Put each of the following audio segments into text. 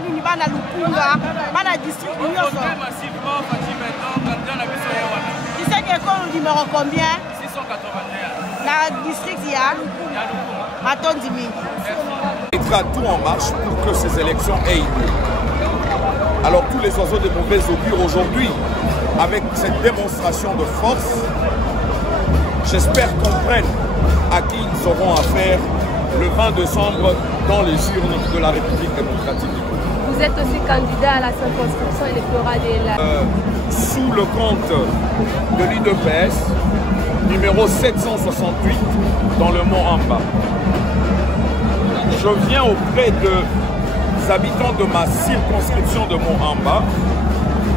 nini bana Lukunga bana district nyonso. Tu sais que école numéro combien? 681. La district il y a Matondi mingi. Il fera tout en marche pour que ces élections aient lieu. Alors tous les oiseaux de mauvais augure aujourd'hui, avec cette démonstration de force, j'espère comprennent à qui ils auront affaire le 20 décembre dans les urnes de la République démocratique du Congo. Vous êtes aussi candidat à la circonscription électorale de la... Sous le compte de l'UDPS, numéro 768, dans le Mont Amba. Je viens auprès des habitants de ma circonscription de Mont Amba,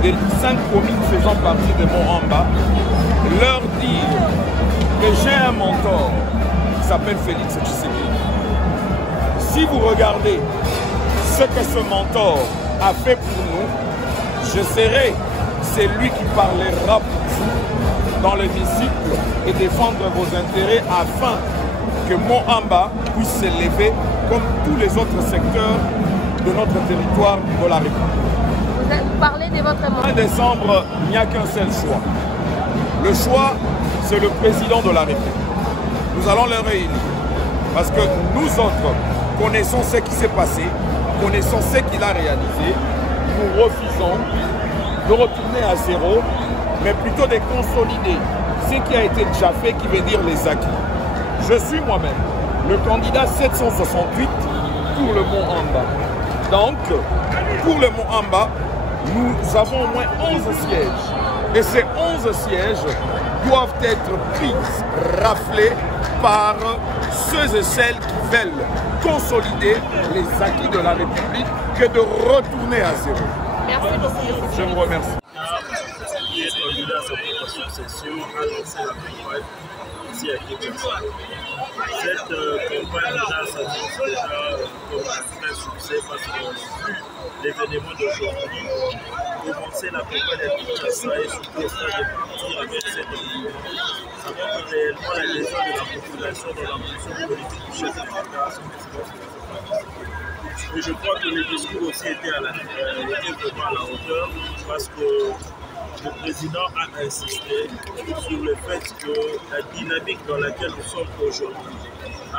des 5 communes faisant partie de Mont Amba, leur dire que j'ai un mentor qui s'appelle Félix Tshisekedi. Si vous regardez ce que ce mentor a fait pour nous, je serai celui qui parlera pour vous dans l'hémicycle et défendre vos intérêts afin que Mont Amba puisse s'élever comme tous les autres secteurs de notre territoire de la République. Vous parlez de votre mentor. Le 1 décembre, il n'y a qu'un seul choix. Le choix, c'est le président de la République. Nous allons le réélire. Parce que nous autres connaissons ce qui s'est passé, connaissons ce qu'il a réalisé. Nous refusons de retourner à zéro, mais plutôt de consolider ce qui a été déjà fait, qui veut dire les acquis. Je suis moi-même le candidat 768 pour le Mont Amba. Donc, pour le Mont Amba, nous avons au moins 11 sièges. Et ces 11 sièges doivent être pris, raflés par ceux et celles qui veulent consolider les acquis de la République que de retourner à zéro. Merci beaucoup. Je vous remercie. Qui est candidat à sa propre succession a lancé la campagne ici à Kinshasa. Cette campagne déjà s'annonce déjà comme un très succès parce que vu l'événement d'aujourd'hui, commencer la campagne à Kinshasa et surtout au stade de partir avec cette événement, ça montre réellement l'adhésion de la population dans l'ambition politique du chef de l'État à son président. Et je crois que le discours aussi était vraiment à la hauteur parce que le président a insisté sur le fait que la dynamique dans laquelle nous sommes aujourd'hui,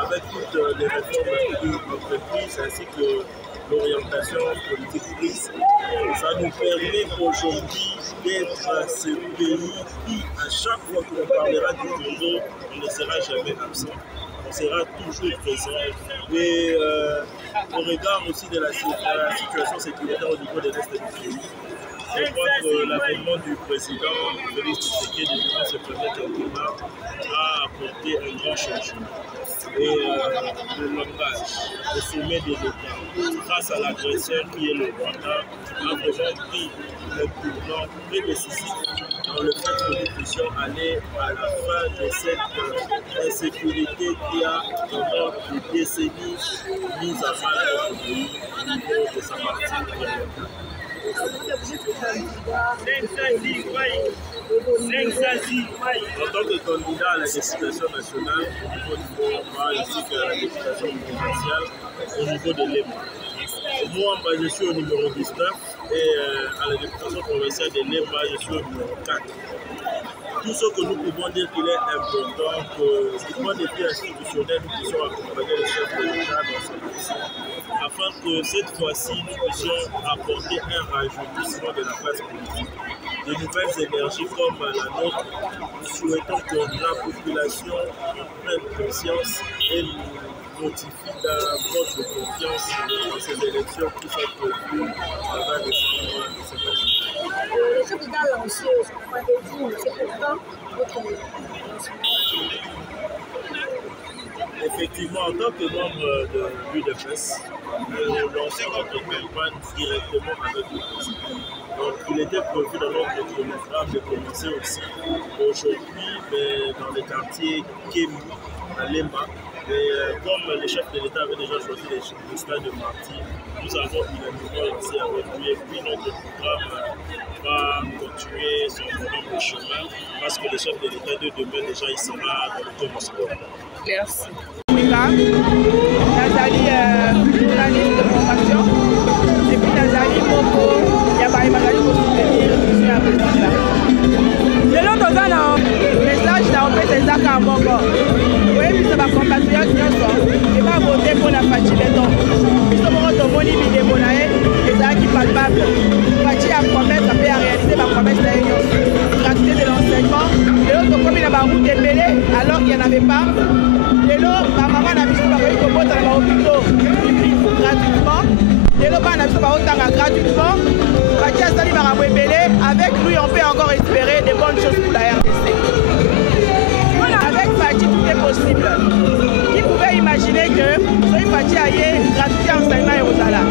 avec toutes les réformes entreprises ainsi que l'orientation politique prise, ça nous permet aujourd'hui d'être ce pays qui, à chaque fois qu'on parlera du Congo, on ne sera jamais absent. On sera toujours présent. Et au regard aussi de la situation sécuritaire au niveau de l'Est du pays, je crois que l'avènement du président Félix Tshisekedi durant ce premier quinquennat a apporté un grand changement. Et le langage, le sommet de l'État, face à l'agresseur qui est le Rwanda, a vraiment pris un tournant très décisif dans le fait que nous puissions aller à la fin de cette insécurité qui a pendant des décennies mis à mal notre pays au niveau de sa partie orientale. En tant que candidat à la députation nationale au niveau du Mont-Amba ainsi qu'à la députation provinciale au niveau de l'EMA. Moi, je suis au numéro 19 et à la députation provinciale de l'EMA, je suis au numéro 4. Tout ce que nous pouvons dire qu'il est important que du point de vue institutionnel, nous puissions accompagner le chef de l'État dans son mission, afin que cette fois-ci, nous puissions apporter un rajeunissement de la classe politique. De nouvelles énergies comme la nôtre, nous souhaitons que la population prenne conscience et nous notifie davantage de confiance dans ces élections qui sont prévues le 20 décembre de cette année. Le chef d'État a lancé son rendez-vous, c'est pourtant votre lancement. Effectivement, en tant que membre de l'UDPS, nous lançons notre campagne directement avec le président. Donc, il était prévu dans notre programme de commencer aussi aujourd'hui, mais dans le quartier Kémi, à Lema. Et comme le chef de l'État avait déjà choisi le stade de Marty, nous avons unanimement lancé avec lui. Et puis notre programme va continuer son programme de chemin parce que le chef de l'État de demain déjà il sera dans le tour du sport. Merci. Nazali, journaliste de formation. moko. Oui, biso ba compatriotes nyonso et ba voter pour la Fachi Beton. Biso moko tomoni bidebo na ye ezalaki palpable. Fachi a promettre a réaliser ma promesse na ye nyonso. Gratuité de l'enseignement. Lelo tokomi na ba route ebele alors qu'il n'y en avait pas. Lelo ba maman na biso ba koyi kobota na ba hôpitaux publics gratuitement. Lelo ba na biso ba otanga gratuitement. Fachi asali makambo ebele. Avec lui on peut encore espérer de bonnes choses pour la RDC. Avec Fachi tout est possible. Qui pouvait imaginer que Soy Fachi aille gratuité enseignement et Rosala.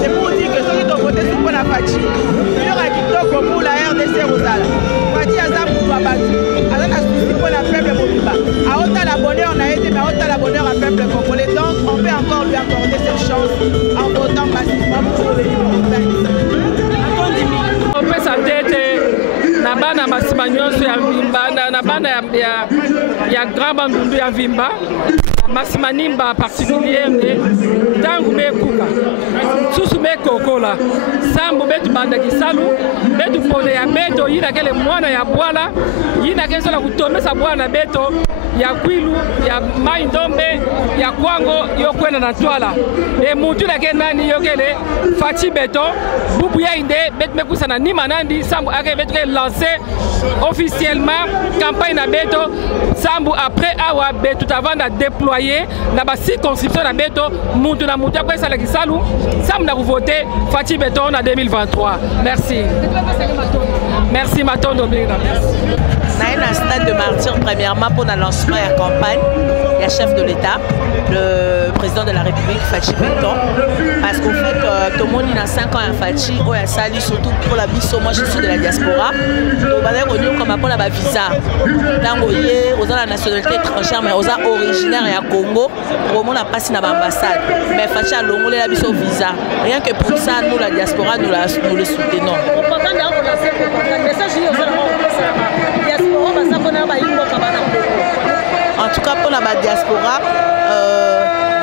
C'est pour dire que ceux qui ont voté sur la Fachi, il y aura qui toque pour la RDC Rosala. Fachi a ça pour battu. Alors on a souci pour la peuple Mobiba. À autant l'abonné on a été, mais à autant l'abonné à peuple congolais. Donc on peut encore lui accorder cette chance en votant massivement pour le numéro 20. On peut s'entêter. Na bana masima nyonso ya Vimba na bana ya Grand Bandundu ya Vimba masima nimba particulier ne tangu mekuka susu mekokola sambu betu banda kisalu betu pole ya beto yina kele mwana ya bwala yina keso la kutomesa bwana beto ya kwilu ya mai ndombe ya kwango yokwena na twala e mutu na ke nani yokele Fachi Beton bubu ya inde betu mekusa na nima nandi sambu ake betu ke lancer officiellement campagne na beto sambu après awa betu tavanda déployer na ba circonscription na beto mutu na mutu après sala kisalu sambu na voter Fachi Beton na 2023. Merci. Merci Matondo Bina. On a un stade de martyr premièrement pour le lancement de la campagne. Il y a chef de l'État, le président de la République, Fachi Beton. Parce qu'au fait, tout le monde a 5 ans à Fachi, on a sali surtout pour la biso. Moi je suis de la diaspora. On va dire comme pour la visa. Dans on a la nationalité étrangère, mais on a originaire et à Congo. Au moins on a passé dans l'ambassade. Mais Fachi a l'ongolais la biso visa. Rien que pour ça, nous la diaspora, nous le soutenons. En tout cas pour la diaspora,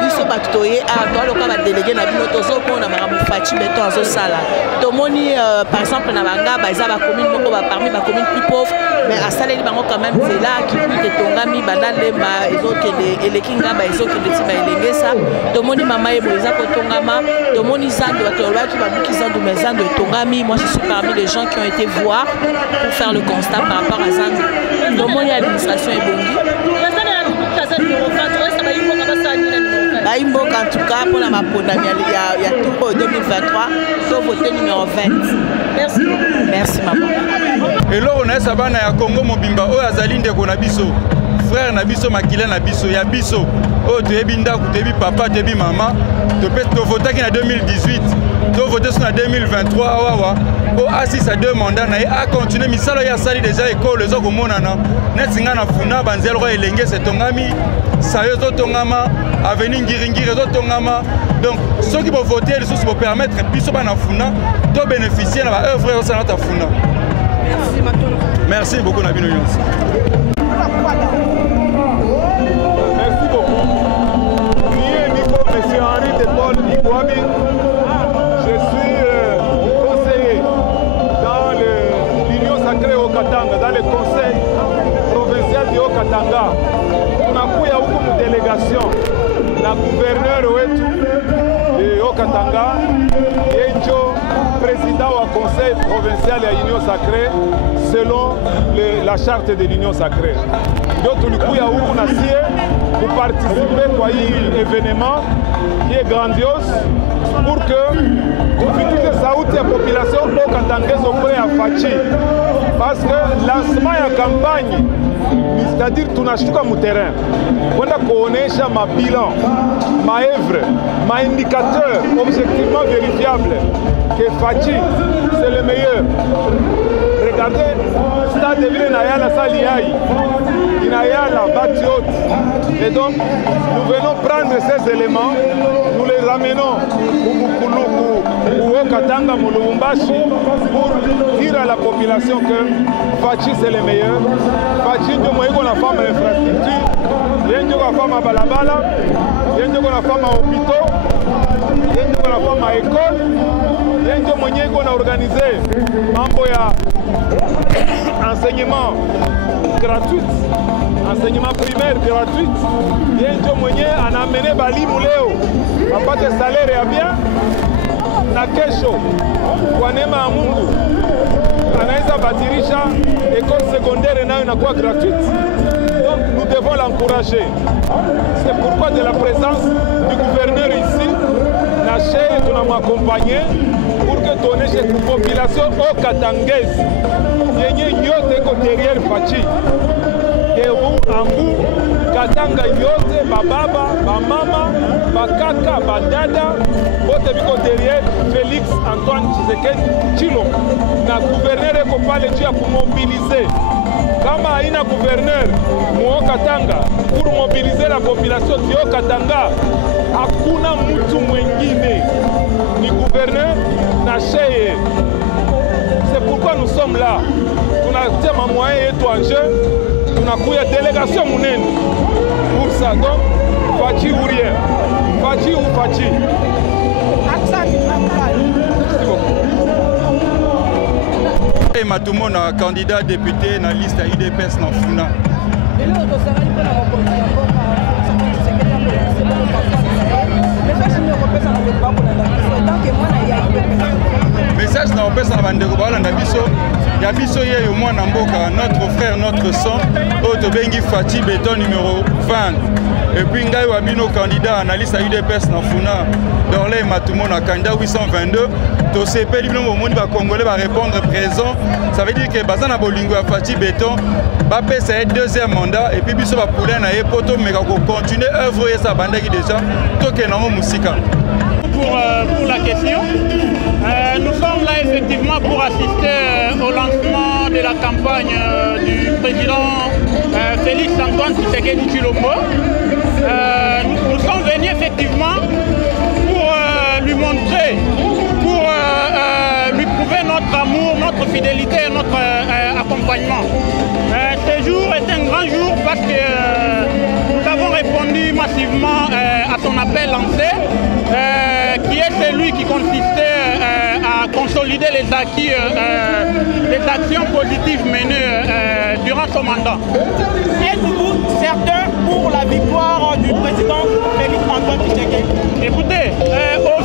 biso batoye a doit le délégué na bino tozo pour na Fachi Beton azo sala. Tomoni par exemple na banga baza ba commune moko ba parmi ba commune plus pauvre mais à saleli bango quand même c'est là qui peut tongami banale ma ezoke de elekinga ba ezoke de tiba elengesa. Tomoni mama ebo eza ko tongama, tomoni zando batolwa ki babuki zando mais zando tongami. Moi je suis parmi les gens qui ont été voir pour faire le constat par rapport à zando. Tomoni administration ebongi. Baïmbo en tout cas pour la Mapodami, il y a tout 2023, sauf voter numéro 20. Merci. Merci maman. Et là on a sabana ya Congo mobimba o azali ndeko na biso. Frère na biso makila na biso ya biso. O tebi ndako tebi papa tebi maman. To voter qui en 2018. To voter sur en 2023 awa. O assist à 2 mandats na a continuer misala ya sali déjà école les autres monana. Netinga na funa banzelo elenge setongami. Sayozo tongama avenir ngiringiri zo tongama. Donc ceux qui vont voter les choses pour permettre biso bana funa de bénéficier na ba œuvre au sana ta funa. Merci beaucoup Nabino Yonsi. Merci beaucoup. Monsieur Henri de Paul Igouami. Je suis conseiller dans l'Union sacrée au Katanga, dans le conseil provincial de Haut-Katanga. On a une délégation, la gouverneure de Haut-Katanga, et président du conseil provincial de l'Union sacrée, selon la charte de l'Union sacrée. Donc, nous avons pour participer à un événement qui est grandiose pour que la population Haut-Katangaise soit à Fachi. Parce que lancement de la campagne, c'est-à-dire que nous avons un terrain. On a connu ma bilan, ma œuvre, ma indicateur objectivement vérifiable que Fachi, c'est le meilleur. Regardez, stade de ville Nayala Saliaï, Nayala Batiot. Et donc, nous venons prendre ces éléments, nous les ramenons au Mukuluku ou au Katanga, au Lubumbashi, pour dire à la population que Fachi c'est le meilleur. Fachi, nous avons la femme à l'infrastructure, nous avons la femme à Balabala, nous avons la femme à hôpitaux, nous avons la femme à école, nous avons organisé un enseignement gratuite, enseignement primaire gratuite. Yeye ndio mwenye anaamene balimu leo wapate salaire ya bien, na kesho kwa neema ya Mungu anaweza badilisha école secondaire nayo inakuwa gratuite. Donc nous devons l'encourager. C'est pourquoi de la présence du gouverneur ici, na chef tunamaccompagner pour que tuoneshe population au Katangezi yenye yote ko derrière Fachi. Keru, Ambu, Katanga yote, bababa, bamama, bakaka, badada, bote biko derrière Félix Antoine Tshisekedi Tshilombo. Na gouverneur eko pale juu ya kumobiliser. Kama haina gouverneur muo Katanga pour mobiliser la population de Katanga, hakuna mtu mwengine, ni gouverneur na cheye. C'est pourquoi nous sommes là. Tunatia mamoyen yetu en jeu, tunakuya délégation munene pour ça. Donc Fachi ou rien, Fachi ou Fachi. Et Matoumo na candidat député na liste à UDPS na Funa. Message na opesa na bandeko balanda biso ya biso ye yo mwana mboka, notre frère, notre sang, oto bengi Fachi Béton numéro 20. Et puis ngai wabino candidat à la liste à UDPS na Funa Dorley Matoumo na candidat 822. To sepeli bino momoni ba Congolais va répondre présent. Ça veut dire que bazana bolingo ya Fachi Béton ba pesa deuxième mandat et puis biso ba poulain na poto meka ko continuer œuvre sa bandaki déjà to ke na musika. Pour la question, nous sommes là effectivement pour assister au lancement de la campagne du président Félix Antoine Tshisekedi Tshilombo. Nous sommes venus effectivement pour lui montrer, pour lui prouver notre amour, notre fidélité et notre accompagnement. Ce jour est un grand jour parce que nous avons répondu massivement à son appel lancé, qui est celui qui consistait à consolider les acquis, les actions positives menées durant son mandat. Êtes-vous certain pour la victoire du président Félix Antoine Tshisekedi? Écoutez, au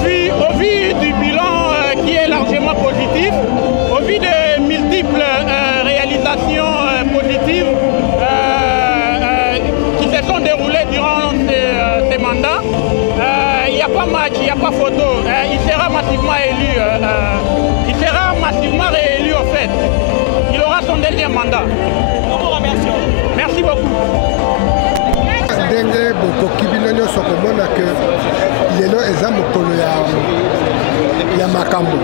vu du bilan qui est largement positif, au vu des multiples réalisations positives qui se sont déroulées durant ces mandats, il n'y a pas match, il n'y a pas photo. Il sera massivement élu. Il sera massivement réélu au fait. Il aura son dernier mandat. Nous vous remercions. Merci beaucoup. Ndenge bokoki bino nyonso komona ke lelo eza mokolo ya makambo.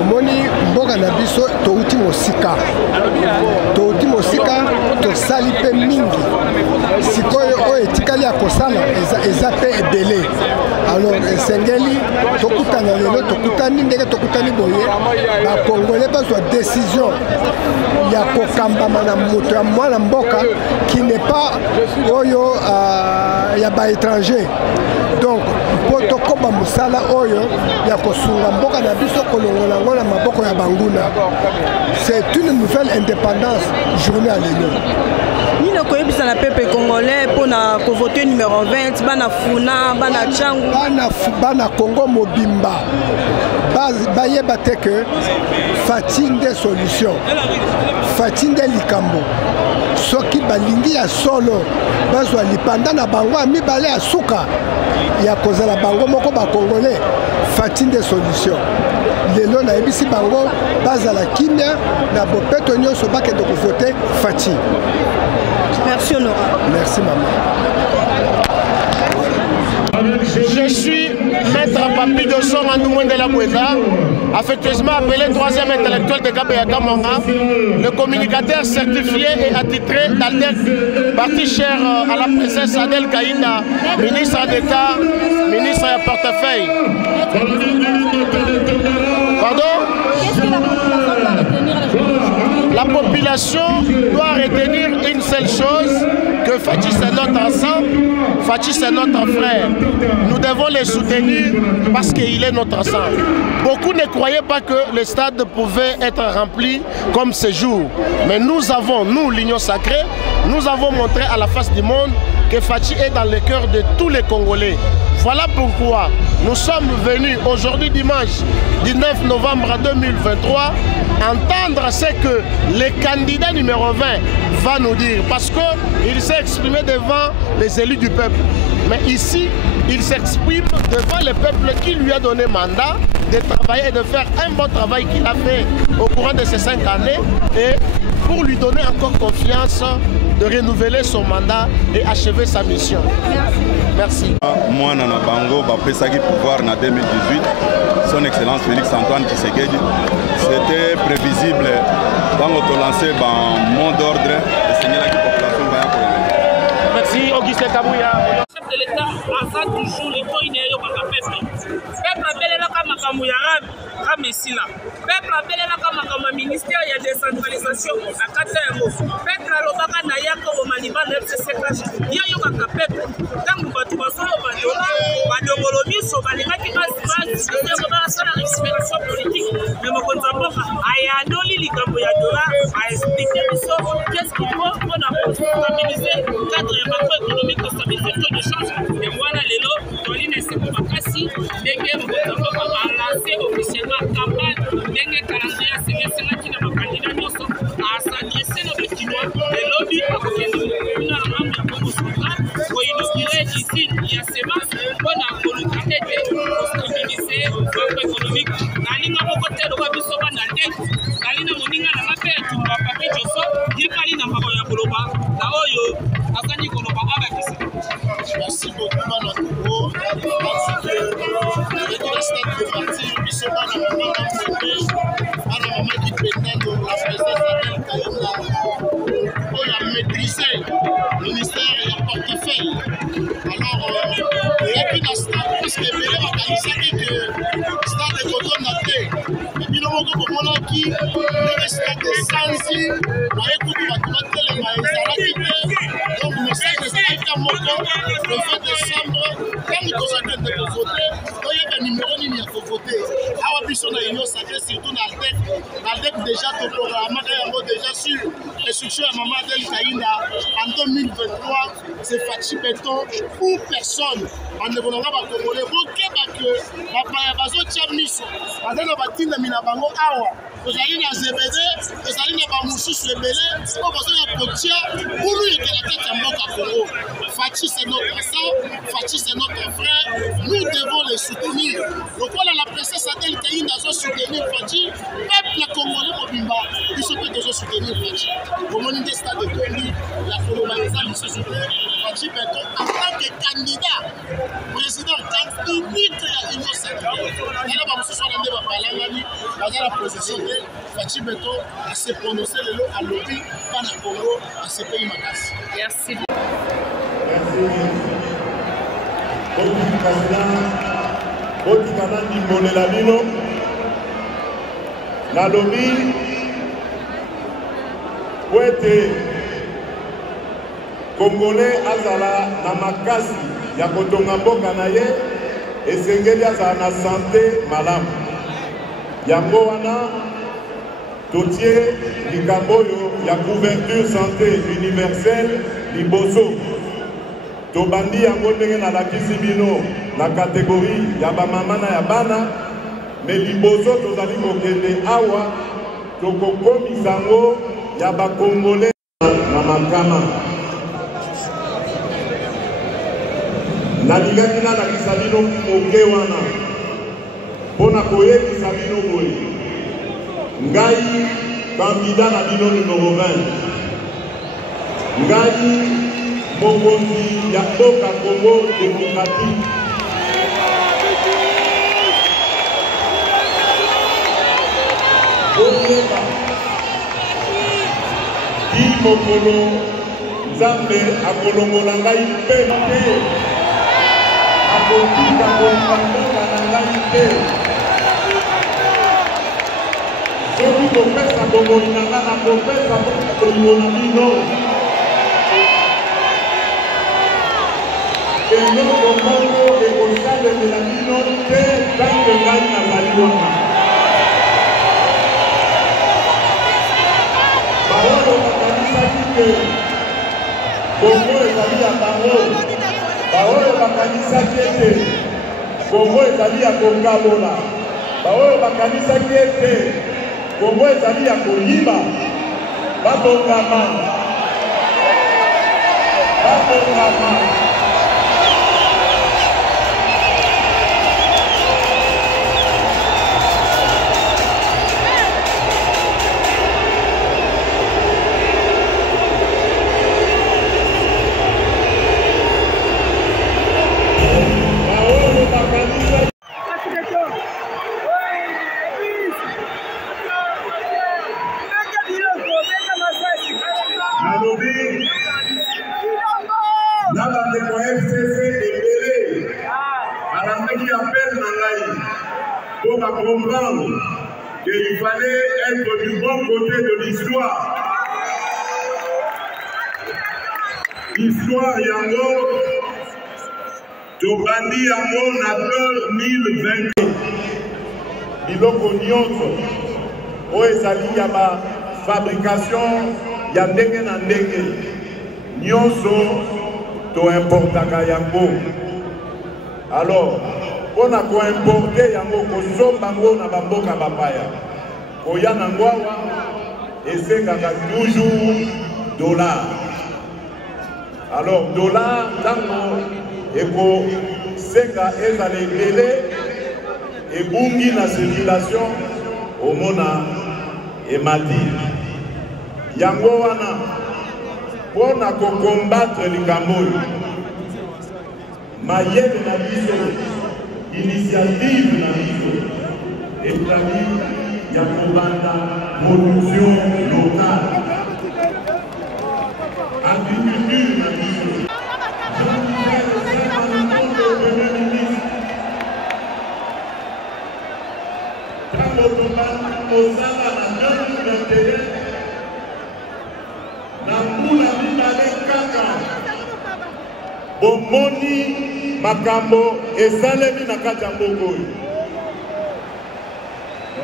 Omoni mboka na biso touti mosika. Touti mosika tosali pe mingi. Sikoyo oyo etikali ya kosala eza pe ebele. Alors esengeli tokutana lelo tokutani ndenge tokutani boye bakongole bazwa décision ya kokambama na moto ya mwana mboka qui n'est pas oyo ya ba étranger. Donc po tokoba musala oyo ya kosunga mboka na biso kolongola ngona maboko ya banguna. C'est une nouvelle indépendance journée à lelo. Ni le koyebisa na peuple congolais pour na voter numéro 20 bana Funa bana Tchangu bana Congo mobimba bayeba te que Fachi nde solution, Fachi nde likambo. Soki balingi ya solo bazwa lipanda na bango ya mibale ya suka ya kozala bango moko ba Congolais, Fachi nde solution. Lelo na ebisi bango bazala kimia na bopeto nyonso bakende ko voter Fachi. Merci Honora. Merci maman. Je suis maître Papi Dosso Mandoumoun de la Bouéda, affectueusement appelé 3e intellectuel de Kabeyaka Monga, le communicateur certifié et attitré d'Alter, parti cher à la princesse Adèle Kaïna, ministre d'État, ministre à portefeuille. Pardon? La population doit retenir une seule chose, que Fachi c'est notre sang, Fachi c'est notre frère. Nous devons les soutenir parce qu'il est notre sang. Beaucoup ne croyaient pas que le stade pouvait être rempli comme ce jour. Mais nous avons, nous l'Union Sacrée, nous avons montré à la face du monde que Fachi est dans le cœur de tous les Congolais. Voilà pourquoi nous sommes venus aujourd'hui dimanche 19 novembre 2023 entendre ce que le candidat numéro 20 va nous dire parce qu'il s'est exprimé devant les élus du peuple. Mais ici, il s'exprime devant le peuple qui lui a donné mandat de travailler et de faire un bon travail qu'il a fait au courant de ces 5 années et pour lui donner encore confiance de renouveler son mandat et achever sa mission. Merci. Moi, Nana Bango, Bapesaki pouvoir en 2018, son Excellence Félix Antoine Tshisekedi, c'était prévisible dans notre lancé en mot d'ordre de signer la population. Merci, Augustin Kabouya. Le chef de l'État a toujours les points de peuple appelé la Kamakamu Ramesila. Peuple appelé la Kamakama ministère de décentralisation à Katermo. Peuple à l'Obaka Nayako au Maniba de FCCH. Yayo Kaka peuple. Tant que tu vas sur le Badola, Badogolomi, Sobalina qui passe la récupération politique. Mais mon contemporain, Ayadoli Likamboyadola a expliqué qu'est-ce qu'il faut pour stabiliser le cadre macroéconomique, stabiliser le taux de change. Et voilà les lots, Toline et Sekou Bakassi, des guerres a lancé officiellement campagne ndenge calendrier semestre qui n'a pas candidat nyonso à s'adresser nos Chinois et lobby à kokende kuna na mambo ya Congo Central pour inaugurer ici il y a semence pour na koluka ete stabiliser macroéconomique nalinga mokote lo biso bana ndenge nalina moninga na mape tumba papi joso yekali na mako ya koloba na oyo akani koloba abakisa. Merci beaucoup Bana Togo. Parce que le stade de parti, biso Bana Maman Bana Maman qui prétend la présidence on a maîtrisé le ministère et le portefeuille. Alors, il y a une stade parce que les gens ont dit que le stade de Coton n'a pas. Et puis, nous avons dit que le stade de Sansi, on a écouté les maïs, donc le message de stade le 20 décembre, quand nous avons de voter, il y a un numéro qui faut voter. Alors, puis, on a une sacrée, surtout dans le DEC déjà, le programme déjà sur l'instruction à Maman Del Kaïna en 2023, c'est Fachi Béton pour personne. On ne va pas Congolais. Parce que la Payabazo Tchamiso, on a bâti le Minabango Awa. Vous allez dans ZBD, vous allez dans Bamoussou sur le Bélé, vous allez dans Potia, pour lui, il y a la tête à Moka Congo. Fachi, c'est notre sang, Fachi, c'est notre frère. Nous devons les soutenir. Donc, voilà, la princesse Adèle Kaïna doit soutenir Fachi. Peuple congolais Mobimba, ils sont tous de soutenir Fachi. Au moment des stades de Congo, la colonisation se soutient. Fachi Béton, en tant que candidat, président unique à l'Union Sacrée. Elle va se soigner de la position de Fachi Béton à se prononcer le lot à lobby dans le Congo à ce pays Makas. Merci. Merci. Na lobby Wete Congolais azala na makasi ya kotonga mboka na ye esengeli azala na santé malamu yango wana totie likambo oyo ya couverture santé universelle liboso tobandi yango ndenge nalakisi bino na kategorie ya bamama na ya bana me liboso tozali kokende awa tokokomisa yango ya bakongole na makama nalingaki nalakisa bino moke wana mpona koyebisa bino boye ngai kandida na bino numero 20 ngai mokonzi ya mboka Congo démocratique di mokolo nzambe akolongola ngai mpe te akotika kopandoka na ngai te soki kopesa bomoi na nga na kopesa bolingo na bino eloko moko ekosalemela bino te tanke ngai nazali wana. Baoyo bakanisaki te Kongo ezali ya bango, baoyo bakanisaki ete Kongo ezali ya kokabola, baoyo bakanisaki ete Kongo ezali ya koyiba, babongama. Comprendre qu'il fallait être du bon côté de l'histoire. L'histoire yango, tobandi yango na 2020. Biloko nyonso oyo ezali ya ba fabrication ya ndenge na ndenge nyonso to importaka yango. Alors on a importé yango kosomba ngo na bamboka bapaya koya na ngwawa esengaka toujours dollar. Alors dollar tango eko senga ezala ebele ebungi na circulation omona emati yango wana mpona kokombattre likambo oyo mayele na biso initiative na biso ezali ya kobanda production locale, agriculture na biso. Tango tozala na 2021 na mbula mibale kaka bomoni makambo esalemi na kati ya mboka oyo.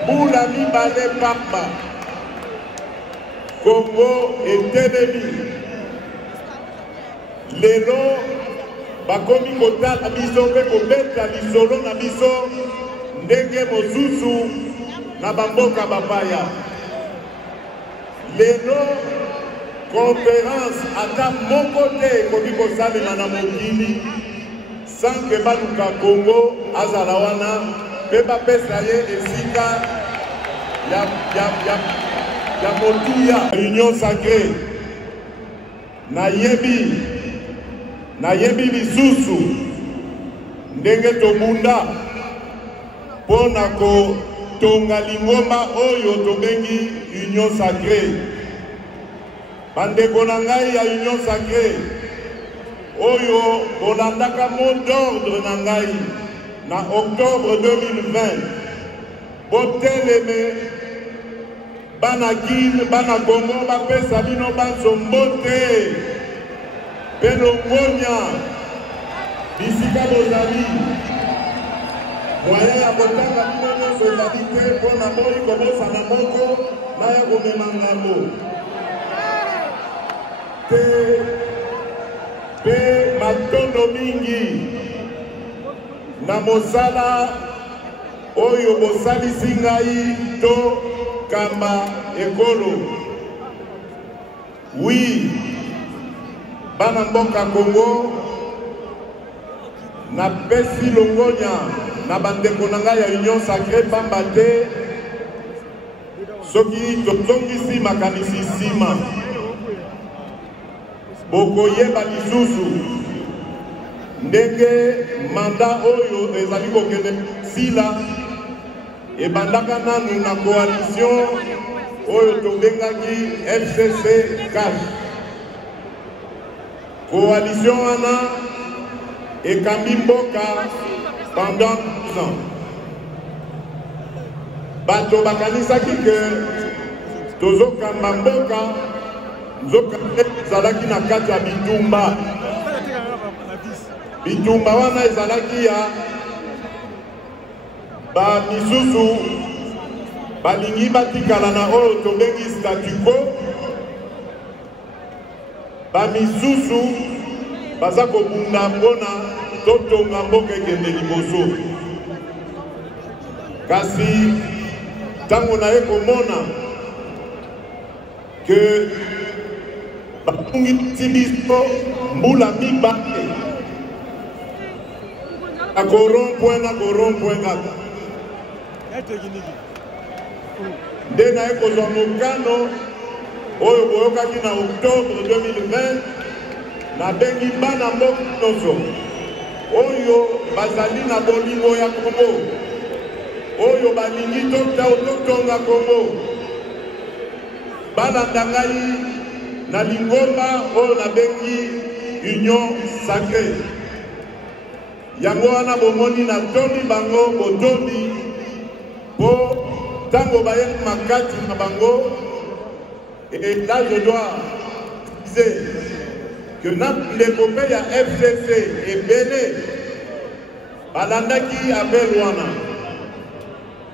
Mbula mibale pamba Kongo etelemi. Lelo bakomi kotala biso mpe kobeta lisolo na biso ndenge mosusu na bamboka bapaya. Lelo conférence ata moko te ekoki kosalema na mokili sans que baluka Congo azala wana mpe bapesa ye esika ya motuya union sacrée. nayebi lisusu ndenge tobunda mpona kotonga lingomba oyo tobengi union sacrée. Bandeko na ngai ya union sacrée oyo bolandaka mot d'ordre na ngai na octobre 2020 boteleme bana Guine bana Congo bapesa bino basombote mpe longonya bisika bozali moyen ya kotanga bino nyonso ezali te mpona moi kobosana moko naya komema ngambo te mpe matondo mingi na mosala oyo bosalisi ngai to kamba ekolo. Oui, bana mboka Congo na pesi longonya na bandeko na ngai ya union sacrée pamba te soki tozongisi makanisi nsima bokoyeba lisusu ndenge manda oyo ezali kokende sila ebandaka nanu na coalition oyo tobengaki FCC 4. Coalition wana ekambi mboka pendant 12 ans. Bato bakanisaki ke tozokamba mboka nzoka ezalaki na kati ya bitumba bitumba wana ezalaki ya bamisusu balingi batikala na oyo tobengi statu quo, bamisusu baza kobunda mpona totonga mboka ekende liboso. Kasi ntango na ye komona ke bakungisi biso mbula mibale na korompoint kaka nde na ye kozwa mokano oyo boyokaki na octobre 2020 nabengi bana mboka nyonso oyo bazali na bolingo ya Kongo, oyo balingi totonga Kongo, balanda ngai na lingomba oyo nabengi union sacrée. Yango wana bomoni na tondi bango botondi po tango baye makati na bango. Et là je dois dire que l'épopée ya FCC et Béné balandaki appel wana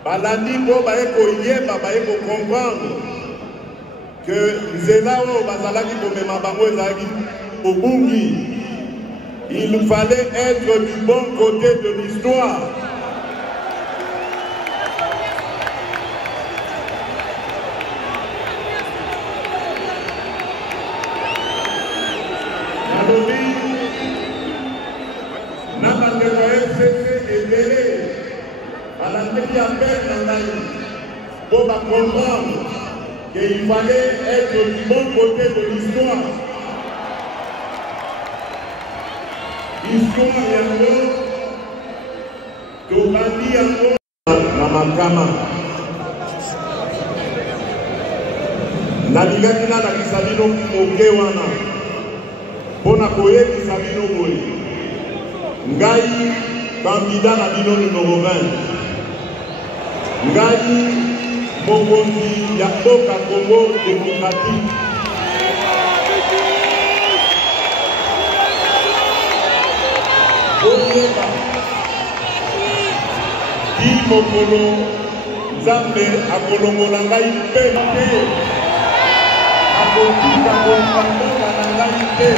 balandi po baye koyeba baye comprendre que nzela oyo bazalaki komema bango ezalaki obungi. Il fallait être du bon côté de l'histoire. Pour comprendre qu'il fallait être du bon côté de l'histoire. L'histoire yango tobandi yango na makama. Nalingaki nalakisa bino moke wana mpona koyebisa bino boye ngai candidat na bino numéro 20, ngai mokonzi ya mboka Congo démocratique. Oyeba ti mokolo Nzambe akolongola ngai mpe te akotika kombangola na ngai te.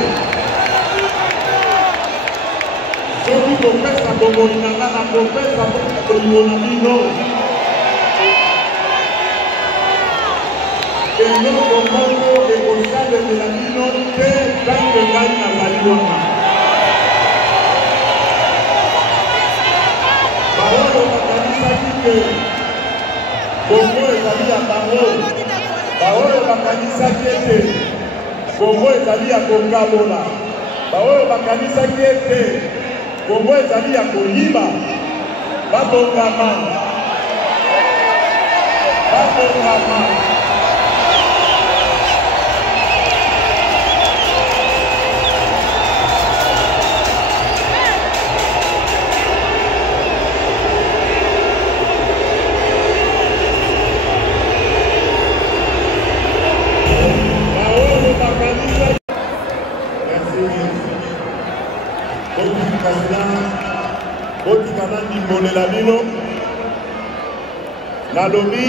Soki kopesa bomoi na ngai nakopesa bolingo na bino. Eloko moko ekosalemela bino te tanke ngai nazali wana. Baoyo bakanisaki ke Kongo ezali ya bango, baoyo bakanisaki ete Kongo ezali ya kokabola, baoyo bakanisaki ete Kongo ezali ya koyiba, babongama. Otikana ndimbolela bino nalobi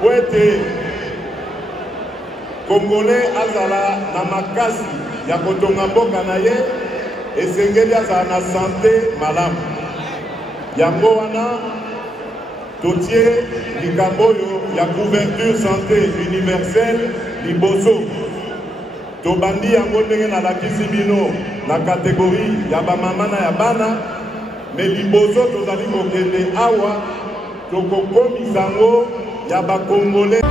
po ete Congolais azala na makasi ya kotonga mboka na ye esengeli azala na sante malamu. Yango wana totie likambo oyo ya couverture santé universelle liboso. Tobandi yango ndenge nalakisi bino na catégorie ya bamama na ya bana, mais liboso tozali kokende awa tokokomisa yango ya bakongolais.